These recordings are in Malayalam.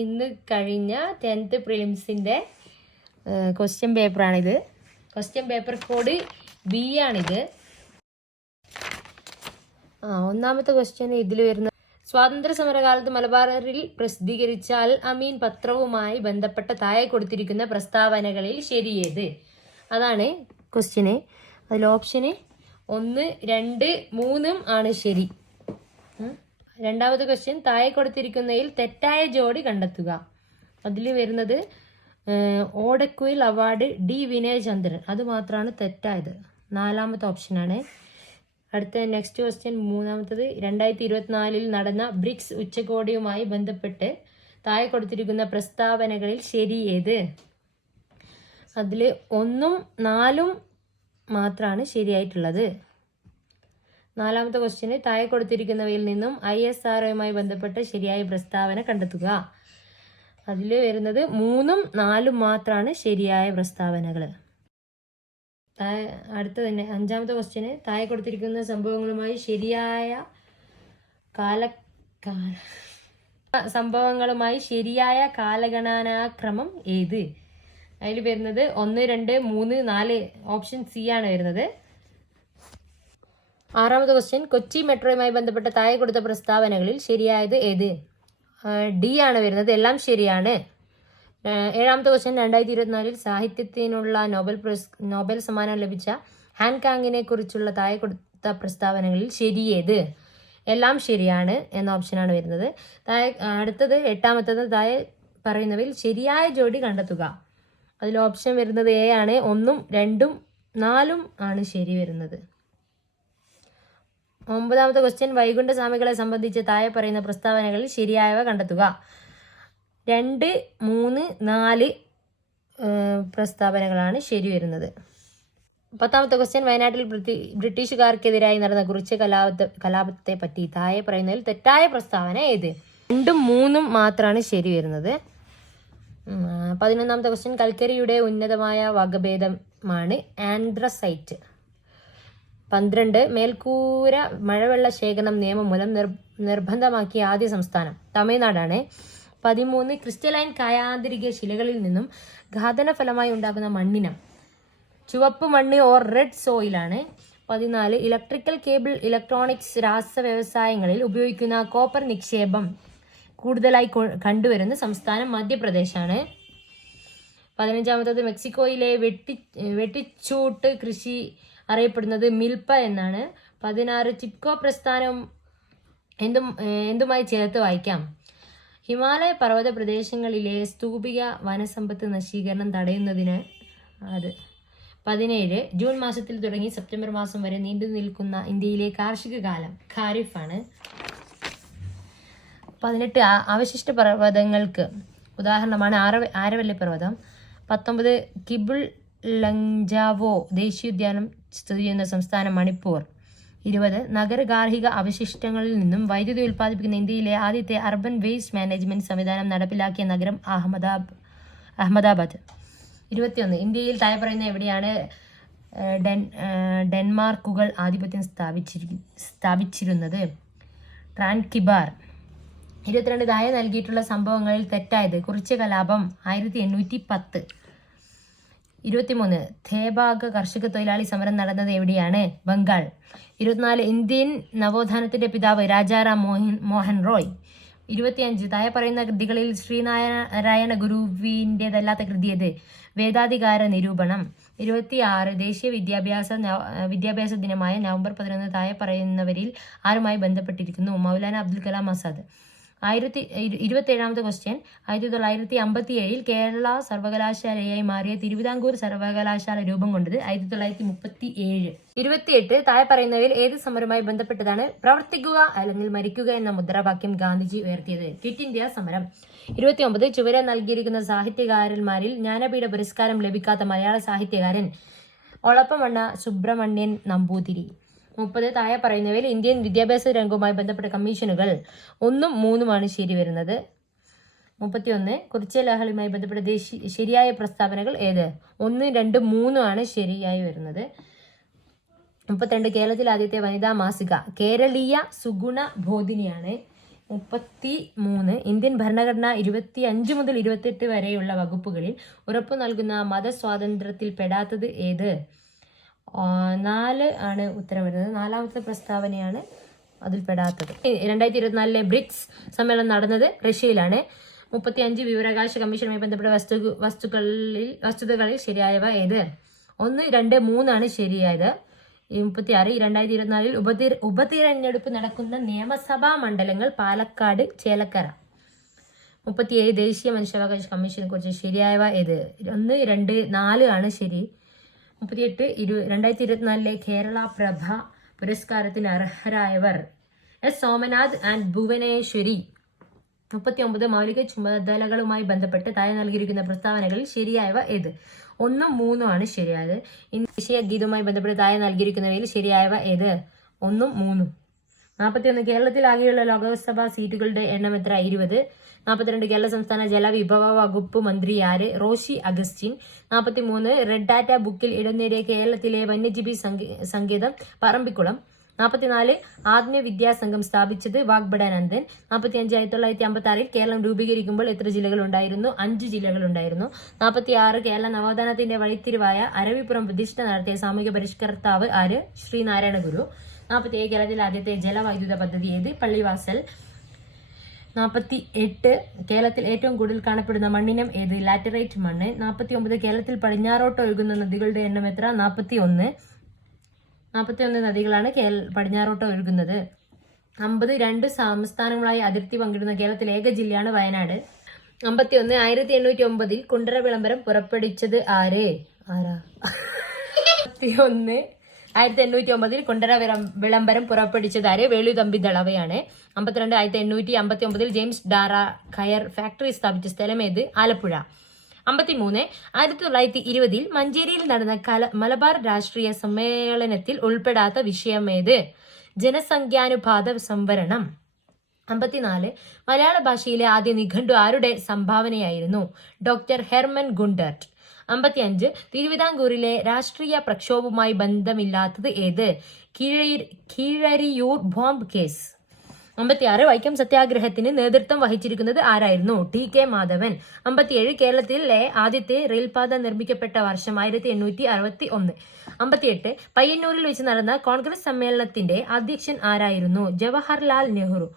ഇന്ന് കഴിഞ്ഞ 10th പ്രിലിംസിൻ്റെ ക്വസ്റ്റ്യൻ പേപ്പറാണിത്. ക്വസ്റ്റ്യൻ പേപ്പർ കോഡ് ബി ആണിത്. ഒന്നാമത്തെ ക്വസ്റ്റ്യൻ ഇതിൽ വരുന്ന സ്വാതന്ത്ര്യ സമരകാലത്ത് മലബാറിൽ പ്രസിദ്ധീകരിച്ച അൽ അമീൻ പത്രവുമായി ബന്ധപ്പെട്ട താഴെ കൊടുത്തിരിക്കുന്ന പ്രസ്താവനകളിൽ ശരിയേത്? അതാണ് ക്വസ്റ്റ്യന്. അതിൽ ഓപ്ഷന് 1, 2, 3 ആണ് ശരി. രണ്ടാമത്തെ ക്വസ്റ്റ്യൻ താഴെ കൊടുത്തിരിക്കുന്നതിൽ തെറ്റായ ജോഡി കണ്ടെത്തുക. അതിൽ വരുന്നത് ഓടക്കുയിൽ അവാർഡ് ഡി വിനയചന്ദ്രൻ, അത് മാത്രമാണ് തെറ്റായത്. 4ാമത്തെ ഓപ്ഷനാണ്. അടുത്ത നെക്സ്റ്റ് ക്വസ്റ്റ്യൻ മൂന്നാമത്തത് 2024 നടന്ന ബ്രിക്സ് ഉച്ചകോടിയുമായി ബന്ധപ്പെട്ട് താഴെ കൊടുത്തിരിക്കുന്ന പ്രസ്താവനകളിൽ ശരി ഏത്? അതിൽ 1ഉം 4ഉം മാത്രമാണ് ശരിയായിട്ടുള്ളത്. 4ാമത്തെ ക്വസ്റ്റ്യന് താഴെ കൊടുത്തിരിക്കുന്നവയിൽ നിന്നും ISROയുമായി ബന്ധപ്പെട്ട ശരിയായ പ്രസ്താവന കണ്ടെത്തുക. അതിൽ വരുന്നത് 3ഉം 4ഉം മാത്രമാണ് ശരിയായ പ്രസ്താവനകൾ. അടുത്ത തന്നെ 5ാമത്തെ ക്വസ്റ്റ്യന് താഴെ കൊടുത്തിരിക്കുന്ന സംഭവങ്ങളുമായി ശരിയായ കാലഗണനാക്രമം ഏത്? അതിൽ വരുന്നത് 1, 2, 3, 4 ഓപ്ഷൻ സി ആണ് വരുന്നത്. 6ാമത്തെ ക്വസ്റ്റ്യൻ കൊച്ചി മെട്രോയുമായി ബന്ധപ്പെട്ട താഴെ കൊടുത്ത പ്രസ്താവനകളിൽ ശരിയായത് ഏത്? ഡി ആണ് വരുന്നത്, എല്ലാം ശരിയാണ്. 7ാമത്തെ ക്വസ്റ്റ്യൻ 2024 സാഹിത്യത്തിനുള്ള നോബൽ സമ്മാനം ലഭിച്ച ഹാൻകാങ്ങിനെ കുറിച്ചുള്ള താഴെ കൊടുത്ത പ്രസ്താവനകളിൽ ശരിയേത്? എല്ലാം ശരിയാണ് എന്ന ഓപ്ഷനാണ് വരുന്നത്. അടുത്തത് 8ാമത്തത് താഴെ പറയുന്നവയിൽ ശരിയായ ജോഡി കണ്ടെത്തുക. അതിൽ ഓപ്ഷൻ വരുന്നത് എ ആണ്. 1ഉം 2ഉം 4ഉം ആണ് ശരി വരുന്നത്. 9ാമത്തെ ക്വസ്റ്റ്യൻ വൈകുണ്ഠസ്വാമികളെ സംബന്ധിച്ച് താഴെ പറയുന്ന പ്രസ്താവനകളിൽ ശരിയായവ കണ്ടെത്തുക. 2, 3, 4 പ്രസ്താവനകളാണ് ശരി വരുന്നത്. 10ാമത്തെ ക്വസ്റ്റ്യൻ വയനാട്ടിൽ ബ്രിട്ടീഷുകാർക്കെതിരായി നടന്ന കുറിച്യ കലാപത്തെ പറ്റി താഴെ പറയുന്നതിൽ തെറ്റായ പ്രസ്താവന ഏത്? 2ഉം 3ഉം മാത്രമാണ് ശരി വരുന്നത്. 11ാമത്തെ ക്വസ്റ്റ്യൻ കൽക്കരിയുടെ ഉന്നതമായ വകഭേദമാണ് ആന്ത്രസൈറ്റ്. 12 മേൽക്കൂര മഴവെള്ള ശേഖരണം നിയമം മൂലം നിർബന്ധമാക്കിയ ആദ്യ സംസ്ഥാനം തമിഴ്നാടാണ്. 13 ക്രിസ്റ്റലൈൻ കായാന്തരിക ശിലകളിൽ നിന്നും ഘാതന ഫലമായി ഉണ്ടാകുന്ന മണ്ണിനം ചുവപ്പ് മണ്ണ് ഓർ റെഡ് സോയിലാണ്. 14 ഇലക്ട്രിക്കൽ കേബിൾ ഇലക്ട്രോണിക്സ് രാസ വ്യവസായങ്ങളിൽ ഉപയോഗിക്കുന്ന കോപ്പർ നിക്ഷേപം കൂടുതലായി കണ്ടുവരുന്ന സംസ്ഥാനം മധ്യപ്രദേശാണ്. 15ാമത്തത് മെക്സിക്കോയിലെ വെട്ടിച്ചൂട്ട് കൃഷി അറിയപ്പെടുന്നത് മിൽപ്പ എന്നാണ്. 16 ചിപ്കോ പ്രസ്ഥാനം എന്തുമായി ചേർത്ത് വായിക്കാം? ഹിമാലയ പർവ്വത പ്രദേശങ്ങളിലെ സ്തൂപിക വനസമ്പത്ത് നശീകരണം തടയുന്നതിന് അത്. 17 ജൂൺ മാസത്തിൽ തുടങ്ങി സെപ്റ്റംബർ മാസം വരെ നീണ്ടു നിൽക്കുന്ന ഇന്ത്യയിലെ കാർഷിക കാലം ഖാരിഫാണ്. 18 അവശിഷ്ട പർവ്വതങ്ങൾക്ക് ഉദാഹരണമാണ് ആരവല്ലി പർവ്വതം. 19 കിബിൾ ലങ്ജാവോ ദേശീയോദ്യാനം സ്ഥിതി ചെയ്യുന്ന സംസ്ഥാനം മണിപ്പൂർ. 20 നഗര ഗാർഹിക അവശിഷ്ടങ്ങളിൽ നിന്നും വൈദ്യുതി ഉൽപ്പാദിപ്പിക്കുന്ന ഇന്ത്യയിലെ ആദ്യത്തെ അർബൻ വേസ്റ്റ് മാനേജ്മെന്റ് സംവിധാനം നടപ്പിലാക്കിയ നഗരം അഹമ്മദാബാദ്. 21 ഇന്ത്യയിൽ താഴെ പറയുന്ന എവിടെയാണ് ഡെൻമാർക്കുകൾ ആധിപത്യം സ്ഥാപിച്ചിരുന്നത്? ട്രാൻകിബാർ. 22 താഴെ നൽകിയിട്ടുള്ള സംഭവങ്ങളിൽ തെറ്റായത്? കുറിച്യ കലാപം 1810. 23 ഥേബാഗ് കർഷക തൊഴിലാളി സമരം നടന്നത് എവിടെയാണ്? ബംഗാൾ. 24 ഇന്ത്യൻ നവോത്ഥാനത്തിന്റെ പിതാവ് രാജാറാം മോഹൻ റോയ്. 25 താഴെ പറയുന്ന കൃതികളിൽ ശ്രീനാരായണ ഗുരുവിൻ്റെതല്ലാത്ത കൃതി ഏത്? വേദാധികാര നിരൂപണം. 26 ദേശീയ വിദ്യാഭ്യാസ ദിനമായ നവംബർ 11 താഴെ പറയുന്നവരിൽ ആരുമായി ബന്ധപ്പെട്ടിരിക്കുന്നു? മൗലാന അബ്ദുൽ കലാം ആസാദ്. 27ാമത്തെ ക്വസ്റ്റ്യൻ 1957 കേരള സർവകലാശാലയായി മാറിയ തിരുവിതാംകൂർ സർവകലാശാല രൂപം കൊണ്ടത് 1937. 28 താഴെ പറയുന്നവയിൽ ഏത് സമരവുമായി ബന്ധപ്പെട്ടതാണ്? പ്രവർത്തിക്കുക അല്ലെങ്കിൽ മരിക്കുക എന്ന മുദ്രാവാക്യം ഗാന്ധിജി ഉയർത്തിയത്? ക്വിറ്റ് ഇന്ത്യ സമരം. 29 ചുവരെ നൽകിയിരിക്കുന്ന സാഹിത്യകാരന്മാരിൽ ജ്ഞാനപീഠ പുരസ്കാരം ലഭിക്കാത്ത മലയാള സാഹിത്യകാരൻ? ഒളപ്പമണ്ണ സുബ്രഹ്മണ്യൻ നമ്പൂതിരി. 30 താഴെ പറയുന്നവയിൽ ഇന്ത്യൻ വിദ്യാഭ്യാസ രംഗവുമായി ബന്ധപ്പെട്ട കമ്മീഷനുകൾ 1ഉം 3ഉമാണ് ശരി വരുന്നത്. 31 കുറിച്യ ലഹളയുമായി ബന്ധപ്പെട്ട ശരിയായ പ്രസ്താവനകൾ ഏത്? 1, 2, 3 ആണ് ശരിയായി വരുന്നത്. 32 കേരളത്തിലെ ആദ്യത്തെ വനിതാ മാസിക കേരളീയ സുഗുണ ബോധിനിയാണ്. 33 ഇന്ത്യൻ ഭരണഘടന 25 മുതൽ 28 വരെയുള്ള വകുപ്പുകളിൽ ഉറപ്പു നൽകുന്ന മതസ്വാതന്ത്ര്യത്തിൽ പെടാത്തത് ഏത്? 4 ആണ് ഉത്തരം വരുന്നത്. 4ാമത്തെ പ്രസ്താവനയാണ് അതിൽ പെടാത്തത്. 2024 ബ്രിക്സ് സമ്മേളനം നടന്നത് റഷ്യയിലാണ്. 35 വിവരാവകാശ കമ്മീഷനുമായി ബന്ധപ്പെട്ട വസ്തുതകളിൽ ശരിയായവ ഏത്? 1, 2, 3 ആണ് ശരിയായത്. 36 2024 ഉപതിരഞ്ഞെടുപ്പ് നടക്കുന്ന നിയമസഭാ മണ്ഡലങ്ങൾ പാലക്കാട്, ചേലക്കര. 37 ദേശീയ മനുഷ്യാവകാശ കമ്മീഷനെ കുറിച്ച് ശരിയായവ ഏത്? 1, 2, 4 ആണ് ശരി. 38 2024 കേരള പ്രഭ പുരസ്കാരത്തിന് അർഹരായവർ എസ് സോമനാഥ് ആൻഡ് ഭുവനേശ്വരി. 39 മൗലിക ചുമതലകളുമായി ബന്ധപ്പെട്ട് താഴെ നൽകിയിരിക്കുന്ന പ്രസ്താവനകളിൽ ശരിയായവ ഏത്? 1, 3 ആണ് ശരിയായത്. ദേശീയ ഗീതവുമായി ബന്ധപ്പെട്ട് താഴെ നൽകിയിരിക്കുന്നവയിൽ ശരിയായവ ഏത്? 1, 3. 41 കേരളത്തിൽ ആകെയുള്ള ലോക്സഭാ സീറ്റുകളുടെ എണ്ണം എത്ര? 20. 42 കേരള സംസ്ഥാന ജലവിഭവ വകുപ്പ് മന്ത്രി ആര്? റോഷി അഗസ്റ്റിൻ. 43 റെഡ് ഡാറ്റ ബുക്കിൽ ഇടം നേടിയ കേരളത്തിലെ വന്യജീവി സങ്കേതം പറമ്പിക്കുളം. 44 ആത്മീയ വിദ്യാസംഘം സ്ഥാപിച്ചത് വാഗ്ബടാനന്ദൻ. 45 1956 കേരളം രൂപീകരിക്കുമ്പോൾ എത്ര ജില്ലകൾ ഉണ്ടായിരുന്നു? 5 ജില്ലകൾ ഉണ്ടായിരുന്നു. 46 കേരള നവോത്ഥാനത്തിന്റെ വഴിത്തിരിവായ അരവിപ്പുറം പ്രതിഷ്ഠ നടത്തിയ സാമൂഹിക പരിഷ്കർത്താവ് ആര്? ശ്രീനാരായണ ഗുരു. 47 കേരളത്തിൽ ആദ്യത്തെ ജലവൈദ്യുത പദ്ധതി ഏത്? പള്ളിവാസൽ. 48 കേരളത്തിൽ ഏറ്റവും കൂടുതൽ കാണപ്പെടുന്ന മണ്ണിനം ഏത്? ലാറ്ററൈറ്റ് മണ്ണ്. 49 കേരളത്തിൽ പടിഞ്ഞാറോട്ട് ഒഴുകുന്ന നദികളുടെ എണ്ണം എത്ര? 41 നദികളാണ് പടിഞ്ഞാറോട്ട് ഒഴുകുന്നത്. 50 2 സംസ്ഥാനങ്ങളായി അതിർത്തി പങ്കിടുന്ന കേരളത്തിലെ ഏക ജില്ലയാണ് വയനാട്. 51 1809 കുണ്ടറ വിളംബരം പുറപ്പെടുവിച്ചത് ആര്? 51 1809 കുണ്ടറ വിളംബരം പുറപ്പെടുവിച്ചത് ആര്? വേലുതമ്പി ദളവയാണ്. 52 1859 ജെയിംസ് ഡാറ കയർ ഫാക്ടറി സ്ഥാപിച്ച സ്ഥലം ഏത്? ആലപ്പുഴ. 53 1920 മഞ്ചേരിയിൽ നടന്ന മലബാർ രാഷ്ട്രീയ സമ്മേളനത്തിൽ ഉൾപ്പെടാത്ത വിഷയമേത്? ജനസംഖ്യാനുപാത സംവരണം. 54 മലയാള ഭാഷയിലെ ആദ്യ നിഘണ്ടു ആരുടെ സംഭാവനയായിരുന്നു? Doctor Hermann Gundert. 55 തിരുവിതാംകൂറിലെ രാഷ്ട്രീയ പ്രക്ഷോഭവുമായി ബന്ധമില്ലാത്തത് ഏത്? Keezhariyur bomb case. 56 വൈക്കം സത്യാഗ്രഹത്തിന് നേതൃത്വം വഹിച്ചിരിക്കുന്നത് ആരായിരുന്നു? ടി.കെ. മാധവൻ. 57 കേരളത്തിലെ ആദ്യത്തെ റെയിൽപാത നിർമ്മിക്കപ്പെട്ട വർഷം 1861. 58 പയ്യന്നൂരിൽ വെച്ച് നടന്ന കോൺഗ്രസ് സമ്മേളനത്തിന്റെ അധ്യക്ഷൻ ആരായിരുന്നു? ജവഹർലാൽ നെഹ്റു.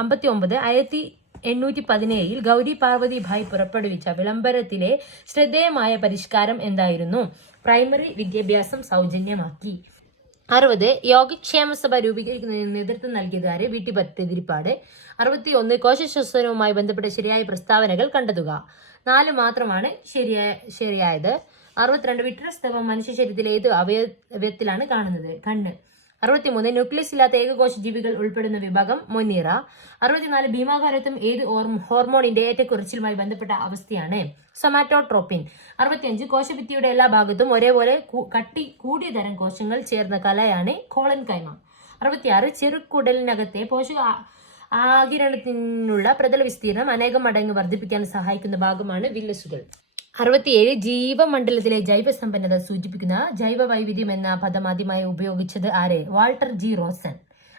59 1817 ഗൗരി പാർവതി ഭായ് പുറപ്പെടുവിച്ച വിളംബരത്തിലെ ശ്രദ്ധേയമായ പരിഷ്കാരം എന്തായിരുന്നു? പ്രൈമറി വിദ്യാഭ്യാസം സൗജന്യമാക്കി. 60 യോഗക്ഷേമ സഭ രൂപീകരിക്കുന്നതിന് നേതൃത്വം നൽകിയത് ആര്? വി.ടി. ഭട്ടതിരിപ്പാട്. 61 കോശശ്വസനവുമായി ബന്ധപ്പെട്ട ശരിയായ പ്രസ്താവനകൾ കണ്ടെത്തുക. 4 മാത്രമാണ് ശരിയായത്. 62 വിട്രസ് സ്തവം മനുഷ്യ ശരീരത്തിലെ ഏത് അവയവത്തിലാണ് കാണുന്നത്? കണ്ണ്. 63 ന്യൂക്ലിയസ് ഇല്ലാത്ത ഏകകോശ ജീവികൾ ഉൾപ്പെടുന്ന വിഭാഗം മൊനീറ. 64 ഭീമാകാരത്വം ഏത് ഹോർമോണിന്റെ ഏറ്റക്കുറച്ചിലുമായി ബന്ധപ്പെട്ട അവസ്ഥയാണ്? സൊമാറ്റോട്രോപ്പിൻ. 65 കോശഭിത്തിയുടെ എല്ലാ ഭാഗത്തും ഒരേപോലെ കട്ടി കൂടിയ തരം കോശങ്ങൾ ചേർന്ന കലയാണ് കോളൻ കൈമ. 66 ചെറുകുടലിനകത്തെ പോഷക ആകിരണത്തിനുള്ള പ്രതല വിസ്തീർണം അനേകം മടങ്ങ് വർദ്ധിപ്പിക്കാൻ സഹായിക്കുന്ന ഭാഗമാണ് വില്ലസുകൾ. 67 ജീവമണ്ഡലത്തിലെ ജൈവസമ്പന്നത സൂചിപ്പിക്കുന്ന ജൈവ വൈവിധ്യം എന്ന പദം ആദ്യമായി ഉപയോഗിച്ചത് ആര്? Walter G Rosan.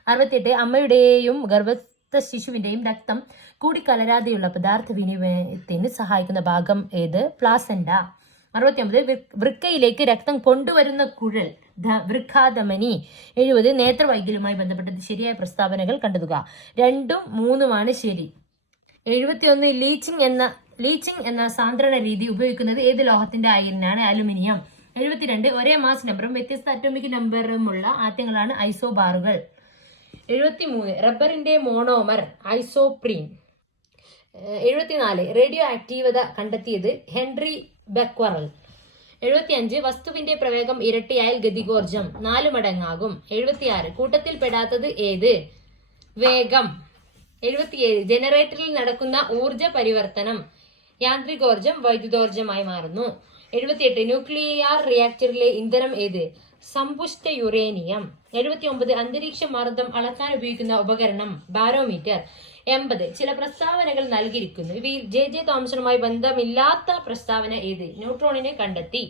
68 അമ്മയുടെയും ഗർഭസ്ഥ ശിശുവിന്റെയും രക്തം കൂടിക്കലരാതെയുള്ള പദാർത്ഥ വിനിമയത്തിന് സഹായിക്കുന്ന ഭാഗം ഏത്? പ്ലാസെന്റ. 69 വൃക്കയിലേക്ക് രക്തം കൊണ്ടുവരുന്ന കുഴൽ വൃക്കാധമനി. 70 നേത്രവൈകല്യവുമായി ബന്ധപ്പെട്ട ശരിയായ പ്രസ്താവനകൾ കണ്ടെത്തുക. 2ഉം 3ഉമാണ് ശരി. 71 ലീച്ചിങ് എന്ന സാന്ദ്രണ രീതി ഉപയോഗിക്കുന്നത് ഏത് ലോഹത്തിന്റെ അയിരിനാണ്? അലുമിനിയം. 72 ഒരേ മാസ് നമ്പറും വ്യത്യസ്ത അറ്റോമിക് നമ്പറുമുള്ള ആറ്റങ്ങളാണ് ഐസോബാറുകൾ. 73 റബ്ബറിന്റെ മോണോമർ ഐസോപ്രീൻ. 74 റേഡിയോ ആക്റ്റീവത കണ്ടെത്തിയത് ഹെൻറി ബെക്വറൽ. 75 വസ്തുവിന്റെ പ്രവേഗം ഇരട്ടിയായാൽ ഗതികോർജം 4 മടങ്ങാകും. 76 കൂട്ടത്തിൽ പെടാത്തത് ഏത്? വേഗം. 77 ജനറേറ്ററിൽ നടക്കുന്ന ഊർജ പരിവർത്തനം യാന്ത്രികോർജം വൈദ്യുതോർജമായി മാറുന്നു. 78 ന്യൂക്ലിയർ റിയാക്ടറിലെ ഇന്ധനം ഏത്? സമ്പുഷ്ട യുറേനിയം. 79 അന്തരീക്ഷ മർദ്ദം അളക്കാൻ ഉപയോഗിക്കുന്ന ഉപകരണം ബാരോമീറ്റർ. 80 ചില പ്രസ്താവനകൾ നൽകിയിരിക്കുന്നു. ഇവയിൽ ജെ തോംസണുമായി ബന്ധമില്ലാത്ത പ്രസ്താവന ഏത്? ന്യൂട്രോണിനെ കണ്ടെത്തി.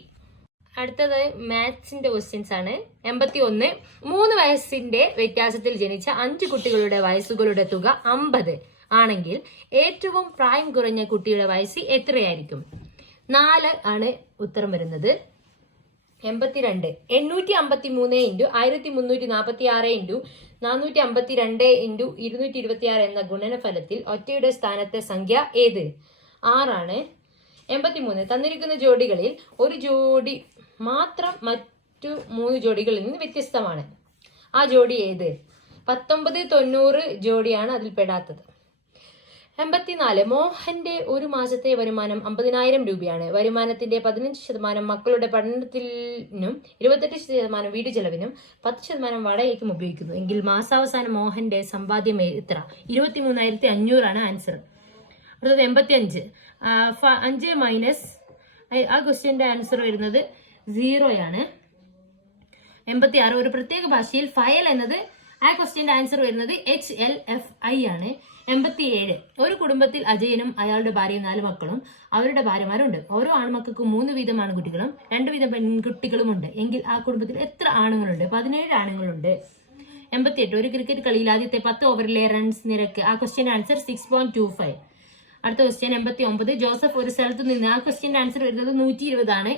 അടുത്തത് മാത്സിന്റെ ക്വസ്റ്റ്യൻസ് ആണ്. 81. 3 വയസ്സിന്റെ വ്യത്യാസത്തിൽ ജനിച്ച 5 കുട്ടികളുടെ വയസ്സുകളുടെ തുക 50 ആണെങ്കിൽ ഏറ്റവും പ്രായം കുറഞ്ഞ കുട്ടിയുടെ വയസ്സ് എത്രയായിരിക്കും? 4 ആണ് ഉത്തരം വരുന്നത്. 82. 853 × 1346 × 452 × 226 എന്ന ഗുണനഫലത്തിൽ ഒറ്റയുടെ സ്ഥാനത്തെ സംഖ്യ ഏത്? 6 ആണ്. 83. തന്നിരിക്കുന്ന ജോഡികളിൽ ഒരു ജോഡി മാത്രം മറ്റു 3 ജോഡികളിൽ നിന്ന് വ്യത്യസ്തമാണ്. ആ ജോഡി ഏത്? 19, 90 ജോഡിയാണ് അതിൽ പെടാത്തത്. 84. മോഹന്റെ ഒരു മാസത്തെ വരുമാനം 50,000 രൂപയാണ്. വരുമാനത്തിന്റെ 15% മക്കളുടെ പഠനത്തിനും 28% വീട് ചെലവിനും 10% വാടകയ്ക്കും ഉപയോഗിക്കുന്നു എങ്കിൽ മാസാവസാനം മോഹന്റെ സമ്പാദ്യം എത്ര? 23,500 ആണ് ആൻസർ. അടുത്തത് 85. 5 മൈനസ് ആ ക്വസ്റ്റ്യന്റെ ആൻസർ വരുന്നത് 0 ആണ്. 86. ഒരു പ്രത്യേക ഭാഷയിൽ ഫയൽ എന്നത് ആ ക്വസ്റ്റ്യന്റെ ആൻസർ വരുന്നത് HLFI ആണ്. 87. ഒരു കുടുംബത്തിൽ അജയനും അയാളുടെ ഭാര്യയും 4 മക്കളും അവരുടെ ഭാര്യമാരുണ്ട്. ഓരോ ആൺമക്കൾക്കും 3 വീതം ആൺകുട്ടികളും 2 വീതം പെൺകുട്ടികളും ഉണ്ട് എങ്കിൽ ആ കുടുംബത്തിൽ എത്ര ആണുങ്ങളുണ്ട്? 17 ആണുങ്ങളുണ്ട്. 88. ഒരു ക്രിക്കറ്റ് കളിയിൽ ആദ്യത്തെ 10 ഓവറിലെ റൺസ് നിരക്ക് ആ ക്വസ്റ്റ്യന്റെ ആൻസർ 6.25. അടുത്ത ക്വസ്റ്റ്യൻ 89. ജോസഫ് ഒരു സ്ഥലത്ത് നിന്ന് ആ ക്വസ്റ്റ്യന്റെ ആൻസർ വരുന്നത് 120 ആണ്.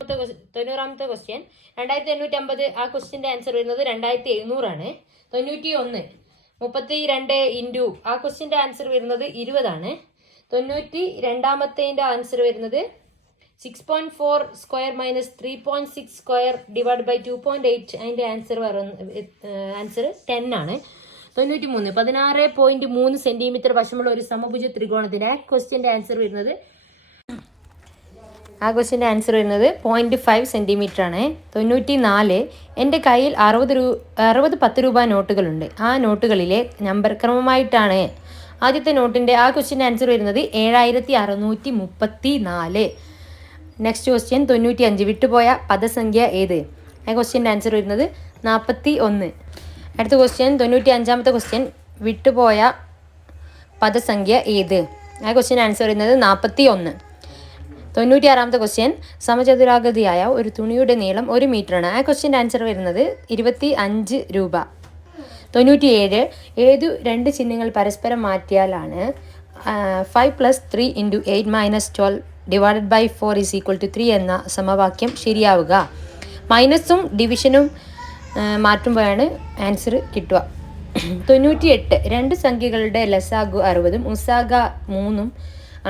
90ാമത്തെ ക്വസ്റ്റ്യൻ 2850 ആ ക്വസ്റ്റ്യന്റെ ആൻസർ വരുന്നത് 2700 ആണ്. 91. 32 ഇൻറ്റു ആ ക്വസ്റ്റ്യന്റെ ആൻസർ വരുന്നത് 20 ആണ്. 92ാമത്തേന്റെ ആൻസർ വരുന്നത് 6.4 square minus 3.6 square divide by 2.8 അതിന്റെ ആൻസർ 10 ആണ്. 93. 16.3 സെന്റിമീറ്റർ വശമുള്ള ഒരു സമഭുജ ത്രികോണത്തിന്റെ ക്വസ്റ്റ്യന്റെ ആൻസർ വരുന്നത് 0.5 സെന്റിമീറ്റർ ആണ്. 94. എൻ്റെ കയ്യിൽ 60 10 രൂപ നോട്ടുകളുണ്ട്. ആ നോട്ടുകളിലെ നമ്പർ ക്രമമായിട്ടാണ്. ആദ്യത്തെ നോട്ടിന്റെ ആ ക്വസ്റ്റ്യൻ്റെ ആൻസർ വരുന്നത് 7634. Next question 95. വിട്ടുപോയ പദസംഖ്യ ഏത്? ആ ക്വസ്റ്റ്യൻ്റെ ആൻസർ വരുന്നത് 41. അടുത്ത ക്വസ്റ്റ്യൻ 95ാമത്തെ ക്വസ്റ്റ്യൻ വിട്ടുപോയ പദസംഖ്യ ഏത്? ആ ക്വസ്റ്റ്യൻ്റെ ആൻസർ വരുന്നത് 41. 96ാമത്തെ ക്വസ്റ്റ്യൻ സമചതുരാകൃതിയായ ഒരു തുണിയുടെ നീളം 1 മീറ്ററാണ്. ആ ക്വസ്റ്റ്യൻ്റെ ആൻസർ വരുന്നത് 25 രൂപ. 97. ഏതു 2 ചിഹ്നങ്ങൾ പരസ്പരം മാറ്റിയാലാണ് 5 + 3 × 8 - 12 ഡിവൈഡഡ് ബൈ 4 = 3 എന്ന സമവാക്യം ശരിയാവുക? മൈനസും ഡിവിഷനും മാറ്റുമ്പോഴാണ് ആൻസർ കിട്ടുക. 98. 2 സംഖ്യകളുടെ ലസാഗു 60ഉം ഉസാഗ 3ഉം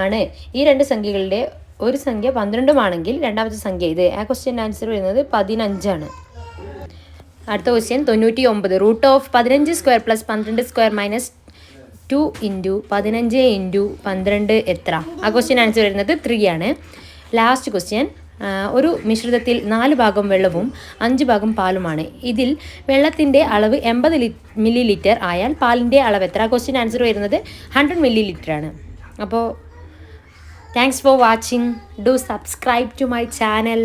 ആണ്. ഈ 2 സംഖ്യകളുടെ ഒരു സംഖ്യ 12 ആണെങ്കിൽ രണ്ടാമത്തെ സംഖ്യ ഇത്? ആ ക്വസ്റ്റ്യൻ ആൻസർ വരുന്നത് 15 ആണ്. അടുത്ത ക്വസ്റ്റ്യൻ 99. √15² + 12² - 2 × 15 × 12 എത്ര? ആ ക്വസ്റ്റ്യൻ ആൻസർ വരുന്നത് 3 ആണ്. ലാസ്റ്റ് ക്വസ്റ്റ്യൻ ഒരു മിശ്രിതത്തിൽ 4 ഭാഗം വെള്ളവും 5 ഭാഗം പാലുമാണ്. ഇതിൽ വെള്ളത്തിൻ്റെ അളവ് 80 ml ആയാൽ പാലിൻ്റെ അളവ് എത്ര? ആ ക്വസ്റ്റ്യൻ ആൻസർ വരുന്നത് 100 ml ആണ്. അപ്പോൾ thanks for watching. Do subscribe to my channel.